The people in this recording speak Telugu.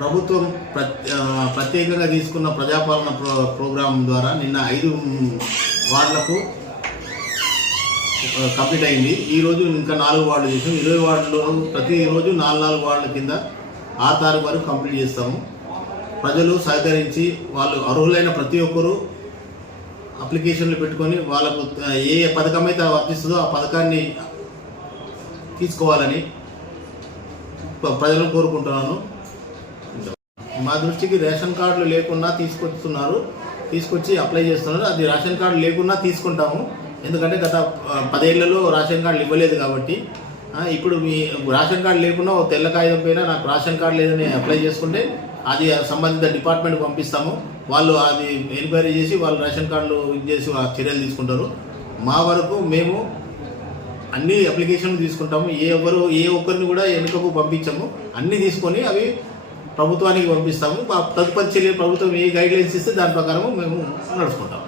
ప్రభుత్వం ప్రత్యేకంగా తీసుకున్న ప్రజాపాలన ప్రోగ్రాం ద్వారా నిన్న 5 వార్డులకు కంప్లీట్ అయింది. ఈరోజు ఇంకా 4 వార్డులు చేసాం. 20 వార్డులు ప్రతిరోజు 4 వార్డుల కింద 6 తారీఖు వరకు కంప్లీట్ చేస్తాము. ప్రజలు సహకరించి వాళ్ళు అర్హులైన ప్రతి ఒక్కరూ అప్లికేషన్లు పెట్టుకొని వాళ్ళకు ఏ పథకం అయితే వర్తిస్తుందో ఆ పథకాన్ని తీసుకోవాలని ప్రజలను కోరుకుంటున్నాను. మా దృష్టికి రేషన్ కార్డులు లేకుండా తీసుకొచ్చి అప్లై చేస్తున్నారు. అది రేషన్ కార్డు లేకుండా తీసుకుంటాము. ఎందుకంటే గత 10 ఏళ్లలో రేషన్ కార్డులు ఇవ్వలేదు కాబట్టి ఇప్పుడు మీ రేషన్ కార్డు లేకుండా తెల్ల కాగితం పైన నాకు రేషన్ కార్డు లేదని అప్లై చేసుకుంటే అది సంబంధిత డిపార్ట్మెంట్ పంపిస్తాము. వాళ్ళు అది ఎంక్వైరీ చేసి వాళ్ళు రేషన్ కార్డులు చేసి చర్యలు తీసుకుంటారు. మా వరకు మేము అన్ని అప్లికేషన్లు తీసుకుంటాము. ఏ ఒక్కరిని కూడా వెనుకకు పంపించాము. అన్నీ తీసుకొని అవి ప్రభుత్వానికి పంపిస్తాము. తదుపరి చర్య ప్రభుత్వం ఏ గైడ్లైన్స్ ఇస్తే దాని ప్రకారం మేము నడుచుకుంటాము.